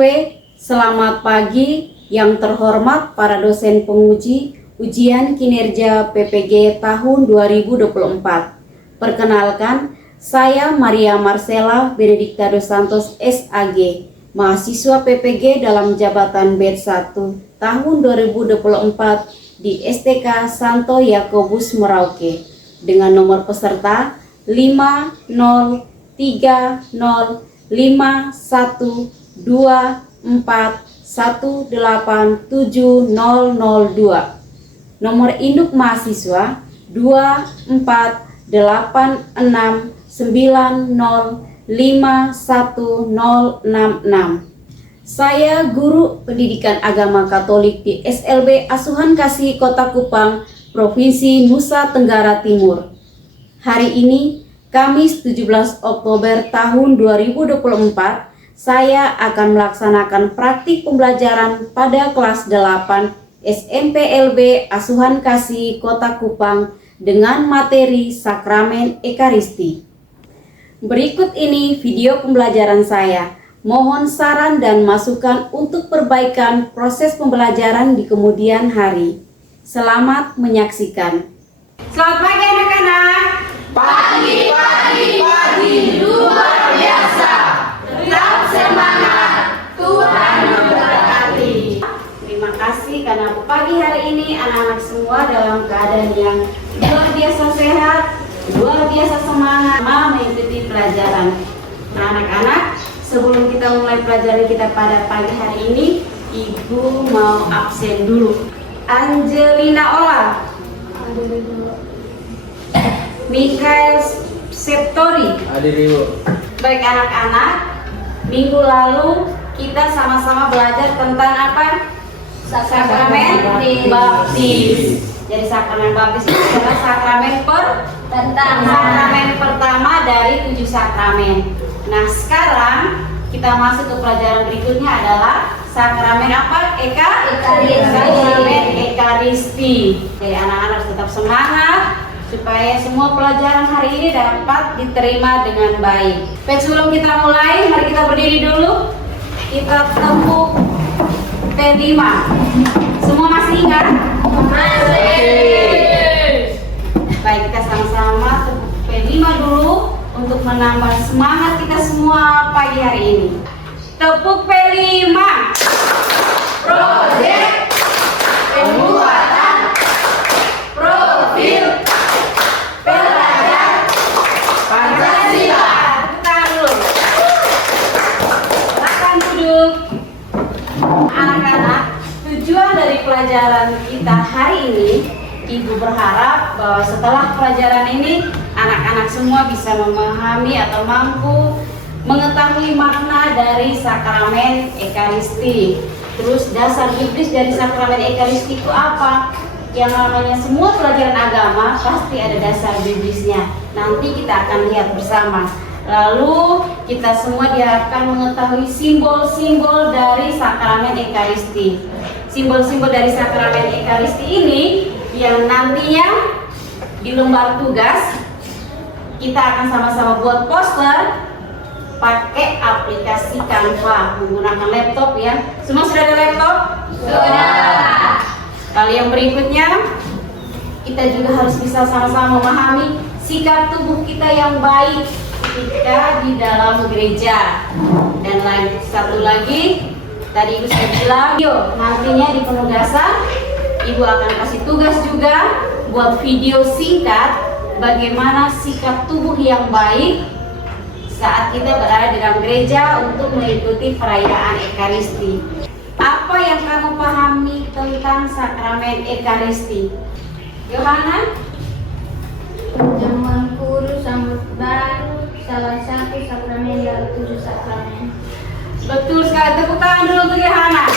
Oke, selamat pagi yang terhormat para dosen penguji ujian kinerja PPG tahun 2024. Perkenalkan, saya Maria Marcella Benedicta dos Santos SAG, mahasiswa PPG dalam jabatan batch 1 tahun 2024 di STK Santo Yakobus Merauke dengan nomor peserta 5030541470002. Nomor induk mahasiswa 248690510066. Saya guru pendidikan agama Katolik di SLB Asuhan Kasih Kota Kupang, Provinsi Nusa Tenggara Timur. Hari ini, Kamis 17 Oktober tahun 2024, saya akan melaksanakan praktik pembelajaran pada kelas 8 SMPLB Asuhan Kasih Kota Kupang dengan materi Sakramen Ekaristi. Berikut ini video pembelajaran saya. Mohon saran dan masukan untuk perbaikan proses pembelajaran di kemudian hari. Selamat menyaksikan. Selamat pagi anak-anak. Pagi, luar biasa. Tetap semangat, Tuhan memberkati. Terima kasih karena pagi hari ini anak-anak semua dalam keadaan yang luar biasa sehat, luar biasa semangat mengikuti pelajaran. Nah anak-anak, sebelum kita mulai pelajaran kita pada pagi hari ini, Ibu mau absen dulu. Angelina Ola, Mikael Septori. Hadir Ibu. Baik anak-anak, minggu lalu kita sama-sama belajar tentang apa? Sakramen baptis. Jadi sakramen baptis itu adalah sakramen pertama dari 7 sakramen. Nah sekarang kita masuk ke pelajaran berikutnya adalah sakramen apa? Sakramen Ekaristi. Jadi anak-anak harus tetap semangat supaya semua pelajaran hari ini dapat diterima dengan baik. Baik, sebelum kita mulai, mari kita berdiri dulu. Kita tepuk P5. Semua masih ingat? Masih. Baik, kita sama-sama tepuk P5 dulu untuk menambah semangat kita semua pagi hari ini. Tepuk P5. Proyek pembuatan profil pelajar Pancasila. Tahan dulu. Silakan duduk. Anak-anak, tujuan dari pelajaran kita hari ini, Ibu berharap bahwa setelah pelajaran ini anak-anak semua bisa memahami atau mampu mengetahui makna dari sakramen Ekaristi. Terus dasar biblis dari sakramen Ekaristi itu apa? Yang namanya semua pelajaran agama pasti ada dasar biblisnya. Nanti kita akan lihat bersama. Lalu kita semua diharapkan mengetahui simbol-simbol dari sakramen Ekaristi. Simbol-simbol dari sakramen Ekaristi ini yang nantinya di lembar tugas kita akan sama-sama buat poster pakai aplikasi Canva menggunakan laptop ya. Semua sudah ada laptop? Sudah. Lalu yang berikutnya kita juga harus bisa sama-sama memahami sikap tubuh kita yang baik ketika di dalam gereja. Dan satu lagi tadi Ibu sudah bilang, yuk nantinya di penugasan Ibu akan kasih tugas juga buat video singkat bagaimana sikap tubuh yang baik saat kita berada di dalam gereja untuk mengikuti perayaan Ekaristi. Apa yang kamu pahami tentang sakramen Ekaristi? Yohana? Jamuan kudus sambut baru salah satu sakramen dari 7 sakramen. Betul sekali, tepuk tangan dulu untuk Yohana.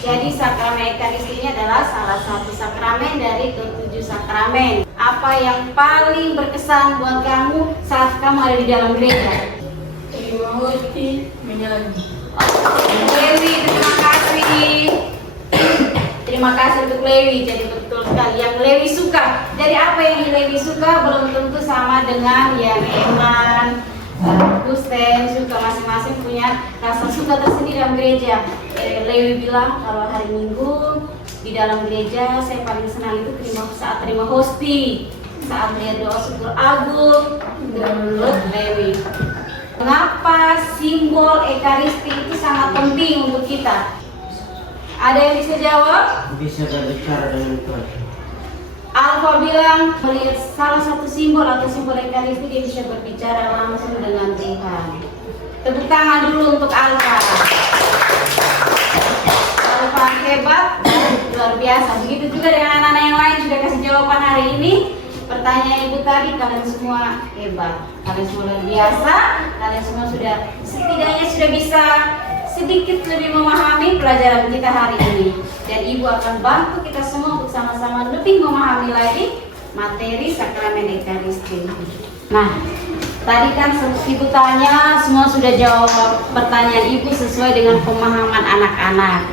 Jadi sakramen Ekaristi ini adalah salah satu sakramen dari ke-7 sakramen. Apa yang paling berkesan buat kamu saat kamu ada di dalam gereja? Terima kasih menyanyi. Lewi, terima kasih. Terima kasih untuk Lewi, jadi betul sekali yang Lewi suka. Jadi apa yang Lewi suka belum tentu sama dengan yang Eman, Gusten suka masing-masing punya rasa suka tersendiri dalam gereja. Lewi bilang kalau hari Minggu di dalam gereja saya paling senang itu saat terima hosti, saat lihat doa syukur agung. Menurut Lewi, mengapa simbol Ekaristi itu sangat penting untuk kita? Ada yang bisa jawab? Bisa berbicara dengan Tuhan. Alfa bilang melihat salah satu simbol atau simbol Ekaristi dia bisa berbicara langsung dengan Tuhan. Tepuk tangan dulu untuk Alfa. Alfa hebat, luar biasa. Begitu juga dengan anak-anak yang lain sudah kasih jawaban hari ini. Pertanyaan ibu tadi, kalian semua hebat, kalian semua luar biasa, kalian semua sudah setidaknya sudah bisa sedikit lebih memahami pelajaran kita hari ini. Dan ibu akan bantu kita semua untuk sama-sama lebih memahami lagi materi sakramen Ekaristi. Nah, tadi kan ibu tanya, semua sudah jawab pertanyaan ibu sesuai dengan pemahaman anak-anak.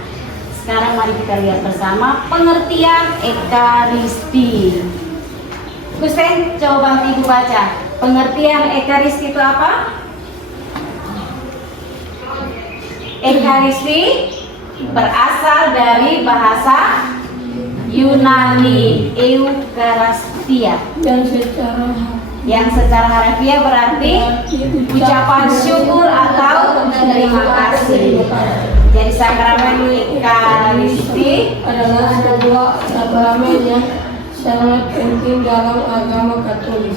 Sekarang mari kita lihat bersama pengertian Ekaristi. Gusten, coba bantu ibu baca. Pengertian Ekaristi itu apa? Ekaristi berasal dari bahasa Yunani Eucharistia yang secara harafiah berarti ucapan syukur atau terima kasih. Jadi sakramen Ekaristi adalah sebuah sakramen yang sangat penting dalam agama Katolik.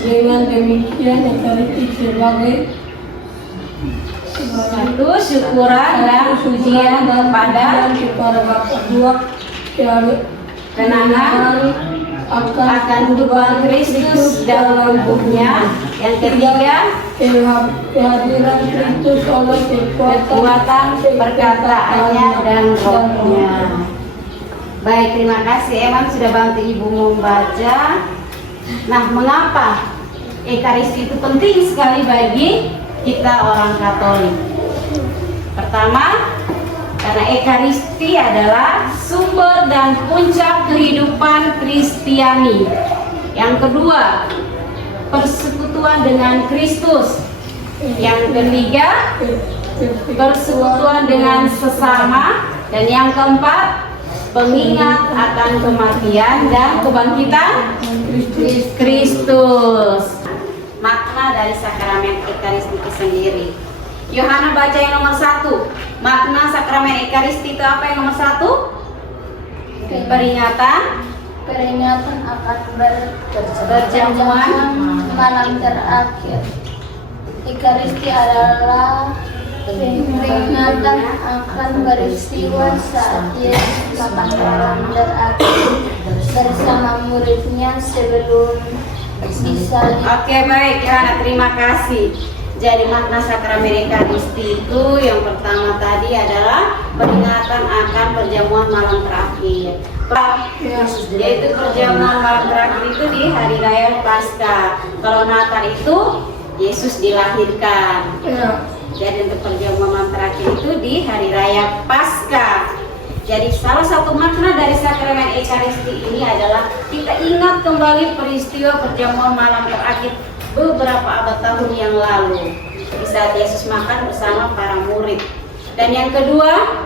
Dengan demikian, Ekaristi sebagai satu syukuran dan pujian kepada Bapa dua kenangan akan Tuhan Kristus dalam tubuhnya. Yang ketiga, kehadiran Kristus oleh kekuatan perkataannya dan rohnya. Baik, terima kasih Eman sudah bantu ibu membaca. Nah, mengapa Ekaristi itu penting sekali bagi kita orang Katolik? Pertama, karena Ekaristi adalah sumber dan puncak kehidupan Kristiani. Yang kedua, persekutuan dengan Kristus. Yang ketiga, persekutuan dengan sesama. Dan yang keempat, pengingat akan kematian dan kebangkitan Kristus. Makna dari sakramen Ekaristi itu sendiri. Yohana baca yang nomor 1. Makna sakramen Ekaristi itu apa yang nomor 1? Peringatan akan berjamuan malam terakhir. Ekaristi adalah peringatan akan peristiwa saat Yesus makan malam terakhir bersama muridnya sebelum disalib. Oke, baik Yohana, terima kasih. Jadi makna sakramen Ekaristi itu yang pertama tadi adalah peringatan akan perjamuan malam terakhir. Yaitu perjamuan malam terakhir itu di hari raya Paskah. Kalau Natal itu Yesus dilahirkan. Jadi untuk perjamuan malam terakhir itu di hari raya Paskah. Jadi salah satu makna dari sakramen Ekaristi ini adalah kita ingat kembali peristiwa perjamuan malam terakhir beberapa abad tahun yang lalu, di saat Yesus makan bersama para murid. Dan yang kedua,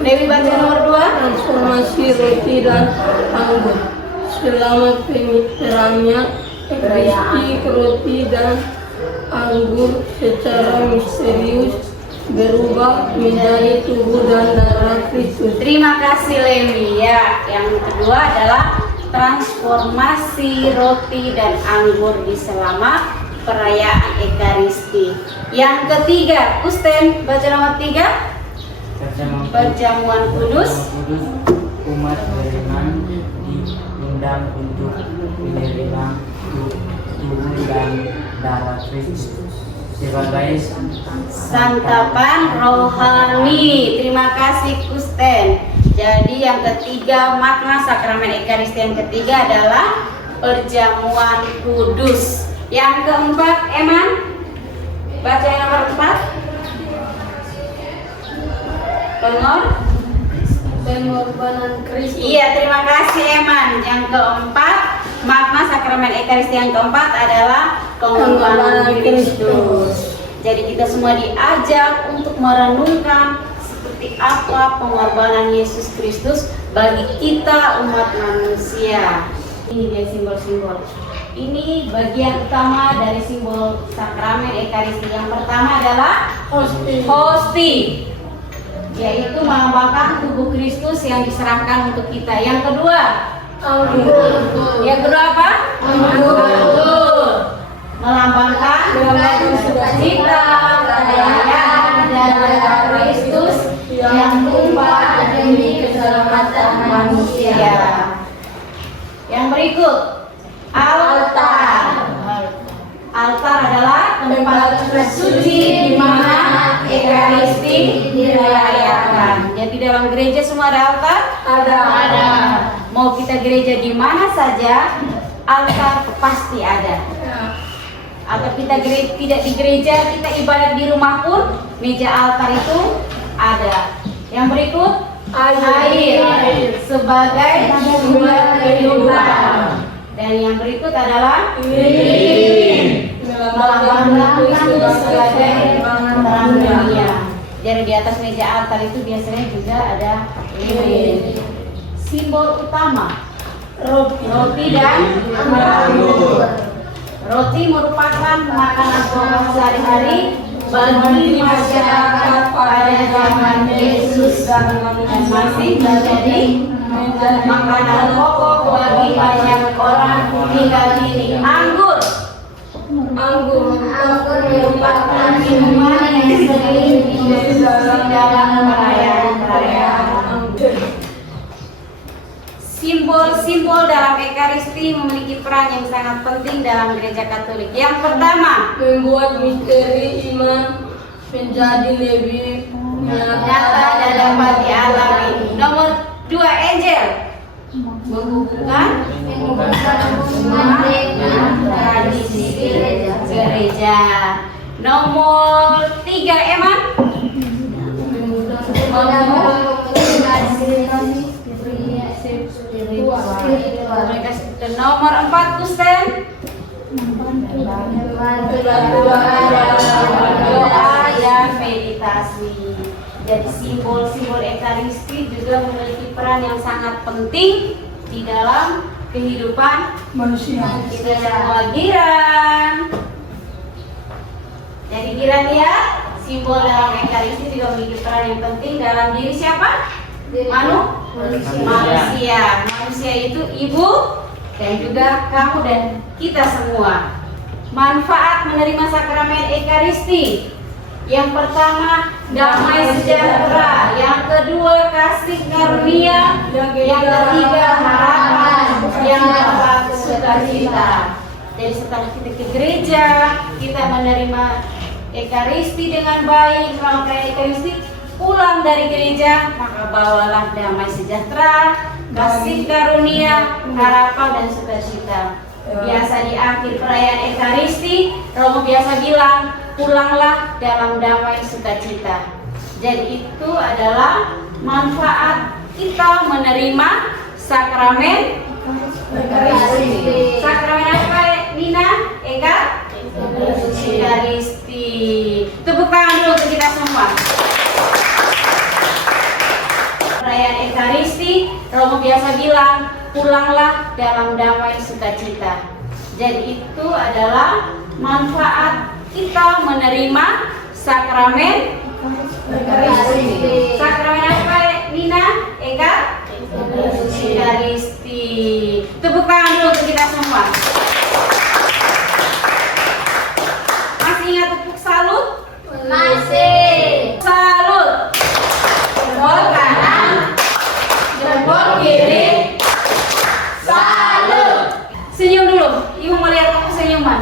Dewi baca nomor 2. transformasi roti dan anggur. Selama pemikirannya, Ekaristi, roti dan anggur secara misterius berubah menjadi tubuh dan darah Kristus. Terima kasih Lewi ya. Yang kedua adalah transformasi roti dan anggur di selama perayaan Ekaristi. Yang ketiga, Gusten baca nomor 3. Perjamuan kudus. Umat beriman diundang untuk menerima tubuh dan darah Kristus sebagai santapan rohani. Terima kasih Gusten. Jadi yang ketiga, makna sakramen Ekaristi yang ketiga adalah perjamuan kudus. Yang keempat, Eman baca yang nomor 4. Pengorbanan Kristus. Iya, terima kasih Eman. Yang keempat, makna sakramen Ekaristi yang keempat adalah pengorbanan Kristus. Jadi kita semua diajak untuk merenungkan seperti apa pengorbanan Yesus Kristus bagi kita umat manusia. Ini dia simbol-simbol. Ini bagian utama dari simbol sakramen Ekaristi. Yang pertama adalah hosti, yaitu melambangkan tubuh Kristus yang diserahkan untuk kita. Yang kedua, anggur. Yang kedua apa? Anggur. Melambangkan sukacita, perayaan darah Kristus yang tumpah demi keselamatan manusia. Yang berikut, altar. Altar adalah tempat suci di mana Ekaristi dirayakan. Jadi dalam gereja semua ada altar? Ada. Mau kita gereja di mana saja, altar pasti ada. Atau kita tidak di gereja, kita ibadat di rumah pun, meja altar itu ada. Yang berikut, air sebagai sumber kehidupan. Dan yang berikut adalah lilin, melambangkan Kristus sebagai terang dunia. Jadi di atas meja altar itu biasanya juga ada lilin. Simbol utama roti dan anggur. Roti merupakan makanan pokok sehari-hari bagi masyarakat pada zaman Yesus dan masih menjadi makanan pokok bagi banyak orang hingga kini. Anggur merupakan minuman yang sering dikonsumsi dalam perayaan-perayaan. Simbol-simbol dalam Ekaristi memiliki peran yang sangat penting dalam gereja Katolik. Yang pertama, membuat misteri iman menjadi lebih nyata dan dapat dialami. Nomor 2, angel menghubungkan dengan tradisi gereja. Nomor 3, Eman nomor 4, Gusten doa dan meditasi. Jadi simbol-simbol Ekaristi juga memiliki peran yang sangat penting di dalam kehidupan manusia. Kita semua giran. Jadi giran ya, simbol dalam Ekaristi juga memiliki peran yang penting dalam diri siapa? Manusia. Manusia itu ibu dan juga kamu dan kita semua. Manfaat menerima sakramen Ekaristi. Yang pertama, damai sejahtera. Yang kedua, kasih karunia. Yang ketiga, harapan. Yang keempat, sukacita. Jadi setelah kita ke gereja, kita menerima Ekaristi dengan baik, melakukan Ekaristi, pulang dari gereja, maka bawalah damai sejahtera, kasih karunia, harapan dan sukacita. Biasa di akhir perayaan Ekaristi, Romo biasa bilang, pulanglah dalam damai sukacita. Jadi itu adalah manfaat kita menerima sakramen Ekaristi. Sakramen apa, Nina? Eka? Ekaristi. Tepuk tangan dulu untuk kita semua. Perayaan Ekaristi, Romo biasa bilang, pulanglah dalam damai sukacita. Jadi itu adalah manfaat kita menerima sakramen Ekaristi. Sakramen apa, Nina? Eka? Ekaristi. Tepuk tangan dulu untuk kita semua. Masih ingat tepuk salut? Masih. Salut. Jempol kanan, jempol kiri. Salut. Senyum dulu. Ibu mau lihat kamu senyuman.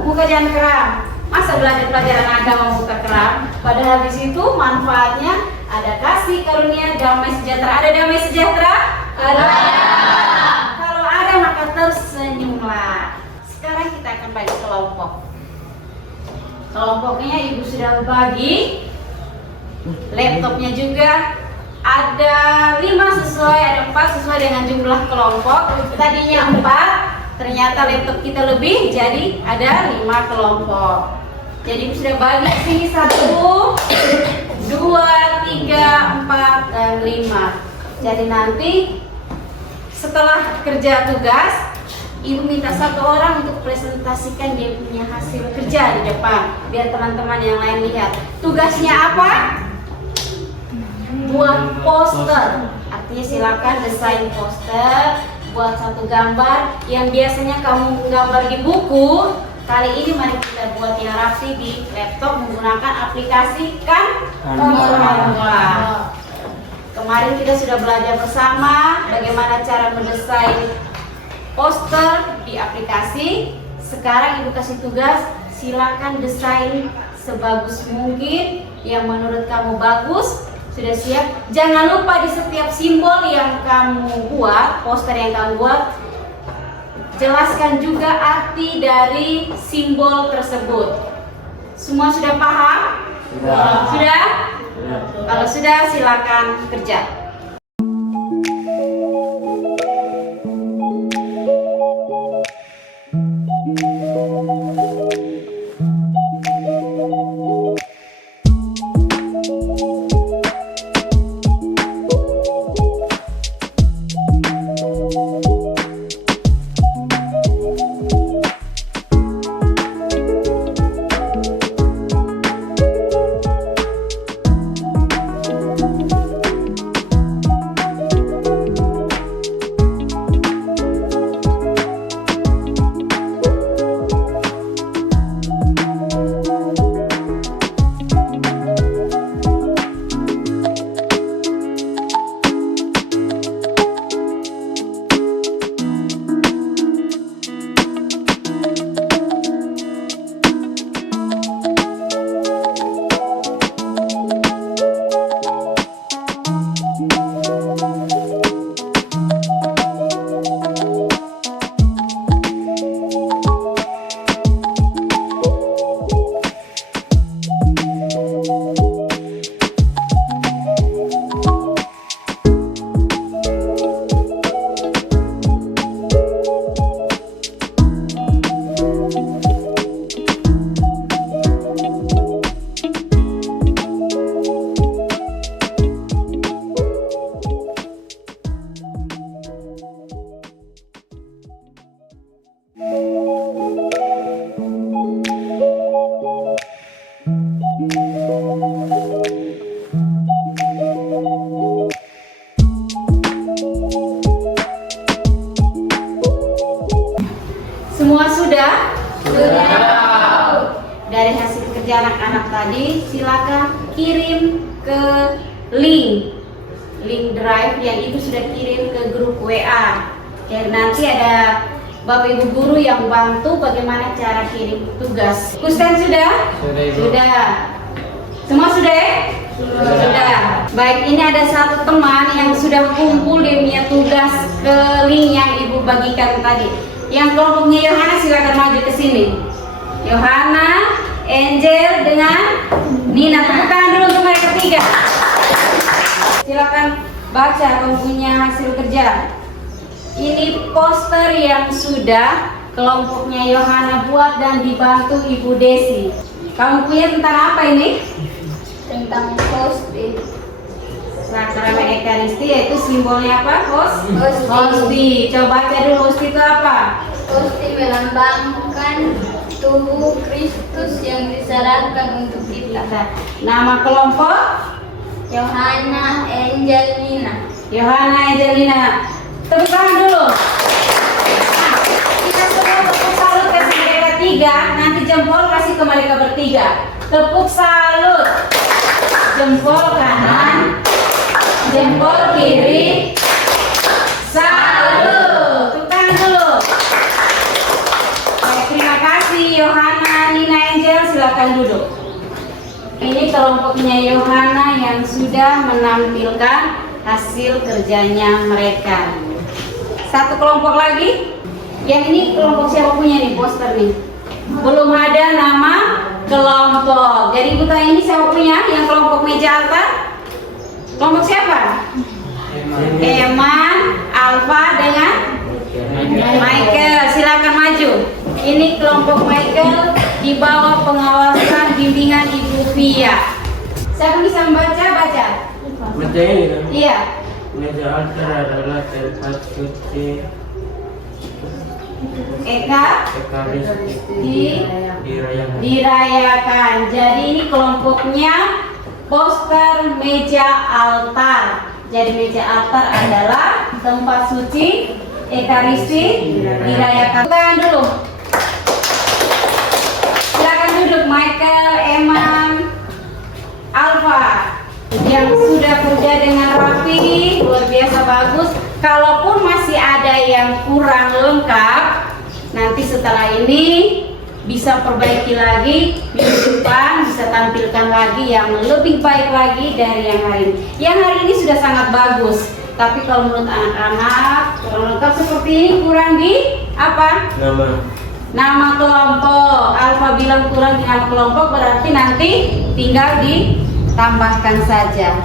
Muka jangan keram. Masa belajar pelajaran agama muka keram? Padahal di situ manfaatnya ada kasih karunia, damai sejahtera. Ada damai sejahtera? Ada. Kalau ada maka tersenyumlah. Sekarang kita akan bagi kelompok. Kelompoknya ibu sudah bagi. Laptopnya juga ada 5 sesuai, ada 4 sesuai dengan jumlah kelompok. Tadinya 4, ternyata laptop kita lebih, jadi ada 5 kelompok. Jadi sudah bagi sini 1, 2, 3, 4, dan 5. Jadi nanti setelah kerja tugas, Ibu minta 1 orang untuk presentasikan dia punya hasil kerja di depan, biar teman-teman yang lain lihat. Tugasnya apa? Buat poster. Artinya silakan desain poster, buat 1 gambar yang biasanya kamu gambar di buku. Kali ini mari kita buat yang rapi di laptop menggunakan aplikasi Canva. Kemarin kita sudah belajar bersama bagaimana cara mendesain poster di aplikasi. Sekarang Ibu kasih tugas, silakan desain sebagus mungkin yang menurut kamu bagus. Sudah siap? Jangan lupa di setiap simbol yang kamu buat, poster yang kamu buat, jelaskan juga arti dari simbol tersebut. Semua sudah paham? Sudah? Kalau sudah, silakan kerja. Semua sudah? Sudah. Dari hasil kerja anak-anak tadi, silakan kirim ke link drive yang itu sudah kirim ke grup WA. Dan nanti ada Bapak Ibu guru yang bantu bagaimana cara kirim tugas. Kusten sudah? Sudah. Semua sudah ya? Sudah. Baik, ini ada 1 teman yang sudah kumpul dia punya tugas ke link yang Ibu bagikan tadi. Yang kelompoknya Yohana silakan maju ke sini. Yohana, Angel dengan Nina. Tepuk tangan dulu untuk mereka 3. Silakan baca kamu punya hasil kerja. Ini poster yang sudah kelompoknya Yohana buat dan dibantu Ibu Desi. Kamu punya tentang apa ini? Tentang hosting. Sakrament Ekaristi, yaitu simbolnya apa? Hosting. Hosti. Coba baca dulu, hosti itu apa? Hosting melambangkan tubuh Kristus yang diserahkan untuk kita. Nama kelompok? Yohana, Angel, Nina. Yohana, Angelina. Tepuk tangan dulu. Nah, kita semua tepuk salut kasih mereka 3. Nanti jempol kasih ke mereka bertiga. Tepuk salut. Jempol kanan, jempol kiri. Salut. Tepuk tangan dulu. Baik, terima kasih Yohana, Nina, Angel. Silakan duduk. Ini kelompoknya Yohana yang sudah menampilkan hasil kerjanya mereka. 1 kelompok lagi. Yang ini kelompok siapa punya nih poster nih? Belum ada nama kelompok. Jadi Ibu tanya ini siapa punya yang kelompok meja atas? Kelompok siapa? Eman, Alfa dengan Michael, silakan maju. Ini kelompok Michael di bawah pengawasan bimbingan Ibu Via. Siapa bisa membaca? Baca. Baca ini kan? Iya. Meja altar adalah tempat suci Eka Ekaristi dirayakan. dirayakan. Jadi ini kelompoknya poster meja altar. Jadi meja altar adalah tempat suci Ekaristi dirayakan. Tangan dulu. Silakan duduk Michael, Eman, Alfa yang sudah kerja dengan rapi, luar biasa bagus. Kalaupun masih ada yang kurang lengkap, nanti setelah ini bisa perbaiki lagi, minggu depan bisa tampilkan lagi yang lebih baik lagi dari yang hari ini. Yang hari ini sudah sangat bagus, tapi kalau menurut anak-anak kurang lengkap seperti ini, kurang di apa? Nama kelompok. Alfa bilang kurang di nama kelompok, berarti nanti tinggal ditambahkan saja.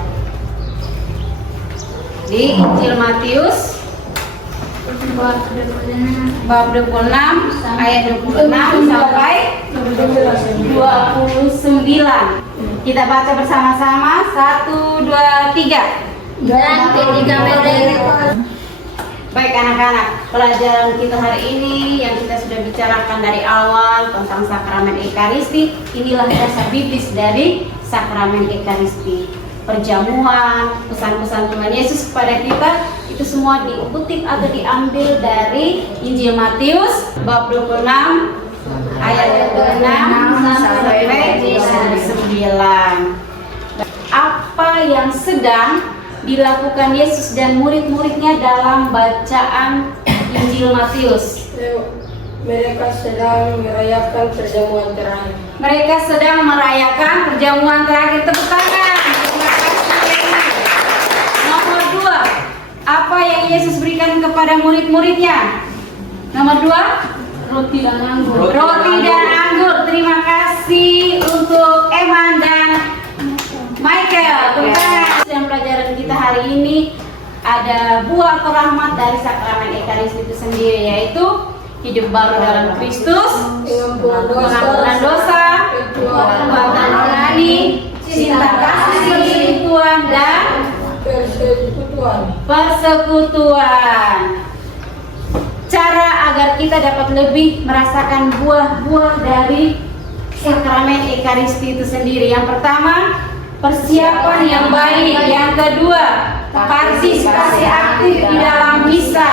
Di Injil Matius bab 26 ayat 26 sampai 29. Kita baca bersama-sama. 1, 2, 3. Dan ketika mereka Baik anak-anak, pelajaran kita hari ini yang kita sudah bicarakan dari awal tentang sakramen Ekaristi, inilah dasar biblis dari sakramen Ekaristi. Perjamuan, pesan-pesan Tuhan Yesus kepada kita, itu semua dikutip atau diambil dari Injil Matius bab 26 ayat 26 sampai 29. Apa yang sedang dilakukan Yesus dan murid-muridnya dalam bacaan Injil Matius? Mereka sedang merayakan perjamuan terakhir. Mereka sedang merayakan perjamuan terakhir. Tepuk tangan. Terima kasih. Nomor 2, apa yang Yesus berikan kepada murid-muridnya? Nomor 2, Roti dan anggur. roti dan anggur. Terima kasih untuk Eman dan Michael. Terima kasih. Dan pelajaran kita hari ini ada buah atau rahmat dari sakramen Ekaristi itu sendiri, yaitu hidup baru dalam Kristus, pengampunan dosa, kekuatan rohani, cinta kasih Tuhan dan persekutuan. Cara agar kita dapat lebih merasakan buah-buah dari sakramen Ekaristi itu sendiri. Yang pertama, persiapan yang baik. Yang kedua, partisipasi aktif di dalam misa.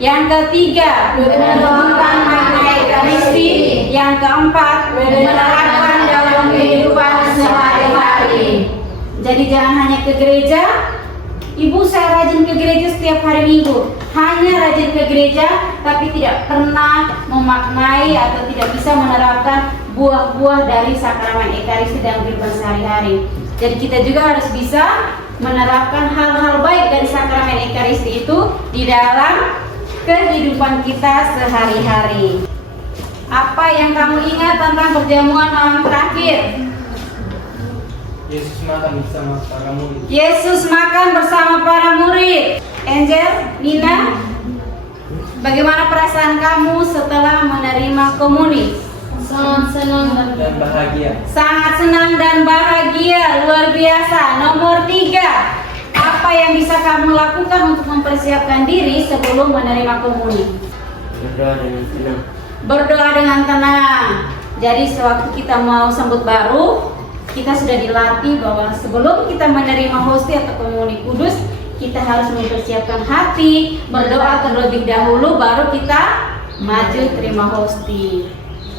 Yang ketiga, merenungkan makna Ekaristi. Yang keempat, menerapkan dalam kehidupan sehari-hari. Jadi jangan hanya ke gereja. Ibu, saya rajin ke gereja setiap hari Minggu. Hanya rajin ke gereja, tapi tidak pernah memaknai atau tidak bisa menerapkan buah-buah dari sakramen Ekaristi dalam kehidupan sehari-hari. Jadi kita juga harus bisa menerapkan hal-hal baik dari sakramen Ekaristi itu di dalam kehidupan kita sehari-hari. Apa yang kamu ingat tentang perjamuan malam terakhir? Yesus makan bersama para murid. Yesus makan bersama para murid. Angel, Nina, bagaimana perasaan kamu setelah menerima komuni? sangat senang Dan bahagia. Sangat senang dan bahagia, luar biasa. Nomor 3, apa yang bisa kamu lakukan untuk mempersiapkan diri sebelum menerima komuni? Berdoa dengan tenang. Berdoa dengan tenang. Jadi sewaktu kita mau sambut baru, kita sudah dilatih bahwa sebelum kita menerima hosti atau komuni kudus, kita harus mempersiapkan hati, berdoa terlebih dahulu, baru kita maju terima hosti.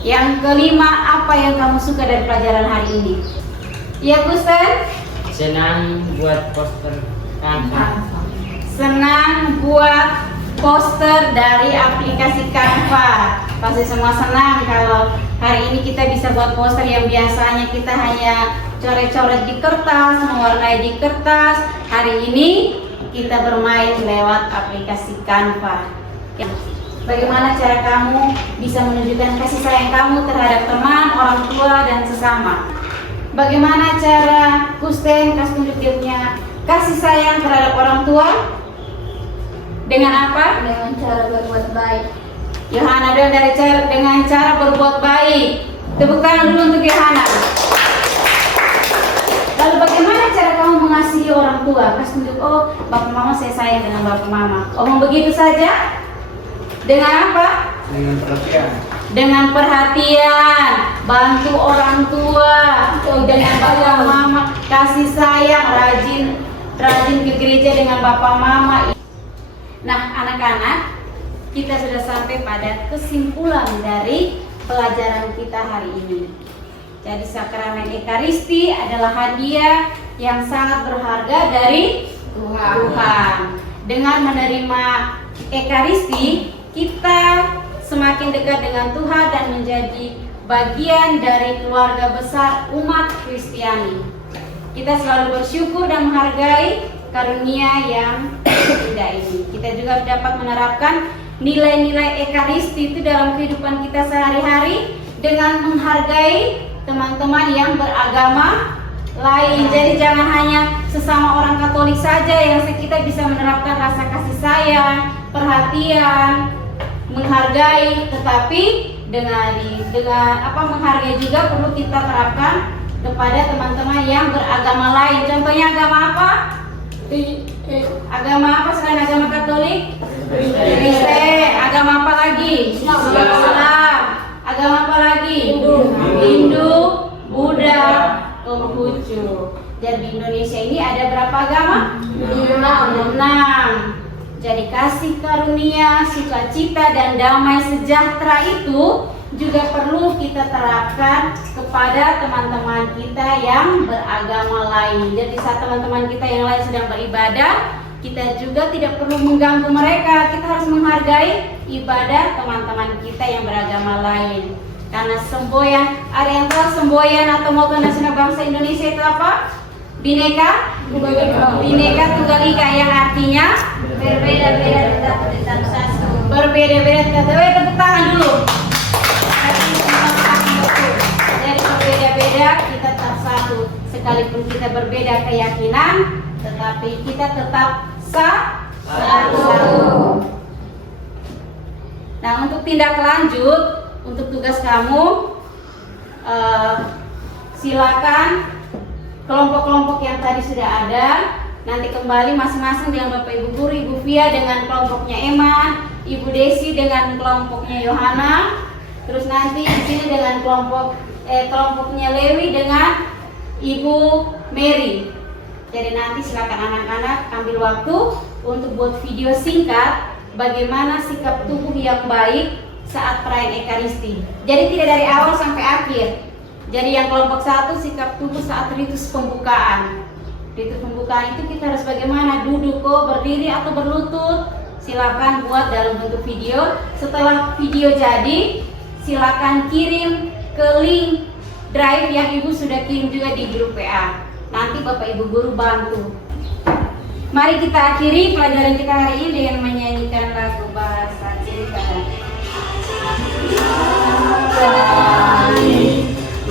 Yang kelima, apa yang kamu suka dari pelajaran hari ini? Ya, Gusten? Senang buat poster Canva. Senang buat poster dari aplikasi Canva. Pasti semua senang kalau hari ini kita bisa buat poster yang biasanya kita hanya coret-coret di kertas, mewarnai di kertas. Hari ini kita bermain lewat aplikasi Canva. Bagaimana cara kamu bisa menunjukkan kasih sayang kamu terhadap teman, orang tua, dan sesama? Bagaimana cara Gusten kasih tunjuk dia punya kasih sayang terhadap orang tua? Dengan apa? dengan cara berbuat baik. Yohana dengan cara berbuat baik. Tepuk tangan dulu untuk Yohana. Lalu bagaimana cara kamu mengasihi orang tua? Kasih tunjuk, oh bapak mama saya sayang dengan bapak mama. Omong begitu saja? Dengan apa? Dengan perhatian. Dengan perhatian, bantu orang tua, dengan bapak mama, kasih sayang, rajin ke gereja dengan bapak mama. Nah, anak-anak, kita sudah sampai pada kesimpulan dari pelajaran kita hari ini. Jadi sakramen Ekaristi adalah hadiah yang sangat berharga dari Tuhan. Dengan menerima Ekaristi, kita semakin dekat dengan Tuhan dan menjadi bagian dari keluarga besar umat Kristiani. Kita selalu bersyukur dan menghargai karunia yang indah ini. Kita juga dapat menerapkan nilai-nilai Ekaristi itu dalam kehidupan kita sehari-hari dengan menghargai teman-teman yang beragama lain. Jadi jangan hanya sesama orang Katolik saja yang kita bisa menerapkan rasa kasih sayang, perhatian, menghargai, tetapi dengan menghargai juga perlu kita terapkan kepada teman-teman yang beragama lain. Contohnya agama apa? Agama apa selain agama Katolik? Kristen. Agama apa lagi? Islam. Agama apa lagi? Hindu, Buddha, Konghucu. Dan di Indonesia ini ada berapa agama? 6. Jadi kasih karunia, sukacita dan damai sejahtera itu juga perlu kita terapkan kepada teman-teman kita yang beragama lain. Jadi saat teman-teman kita yang lain sedang beribadah, kita juga tidak perlu mengganggu mereka. Kita harus menghargai ibadah teman-teman kita yang beragama lain. Karena semboyan, ada yang tahu semboyan atau moto nasional bangsa Indonesia itu apa? Bineka Tunggal Ika, yang artinya Berbeda-beda tetapi tetap satu. berbeda-beda tetapi tepuk tangan dulu. Jadi berbeda-beda kita tetap satu. Sekalipun kita berbeda keyakinan, tetapi kita tetap satu. Nah, untuk tindak lanjut, untuk tugas kamu, silakan kelompok-kelompok yang tadi sudah ada, nanti kembali masing-masing dengan Bapak Ibu Guru, Ibu Via dengan kelompoknya Eman, Ibu Desi dengan kelompoknya Yohana, terus nanti di sini dengan kelompoknya Lewi dengan Ibu Mary. Jadi nanti silakan anak-anak ambil waktu untuk buat video singkat bagaimana sikap tubuh yang baik saat perayaan Ekaristi. Jadi tidak dari awal sampai akhir. Jadi yang kelompok 1 sikap tubuh saat ritus pembukaan. Ritus pembukaan itu kita harus bagaimana, duduk kok, berdiri atau berlutut. Silakan buat dalam bentuk video. Setelah video jadi, silakan kirim ke link drive yang Ibu sudah kirim juga di grup PA. Nanti Bapak Ibu Guru bantu. Mari kita akhiri pelajaran kita hari ini dengan menyanyikan lagu bahasa cerita.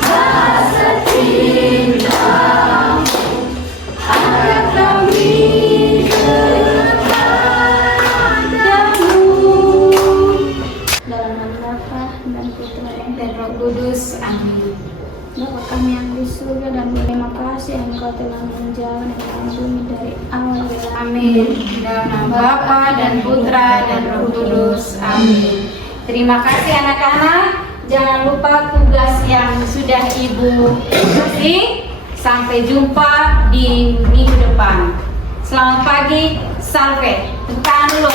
Bahasa cinta akan kami kepadamu. Dalam nama Bapa dan Putra Dan Roh Kudus, amin. Bapa kami yang di surga, dan terima kasih Engkau telah menjauh dan bumi dari awal. Amin. Dalam nama Bapa dan Putra dan Roh Kudus, amin. Terima kasih anak-anak. Jangan lupa tugas yang sudah Ibu kasih. Sampai jumpa di minggu depan. Selamat pagi, salve. Tepuk tangan dulu.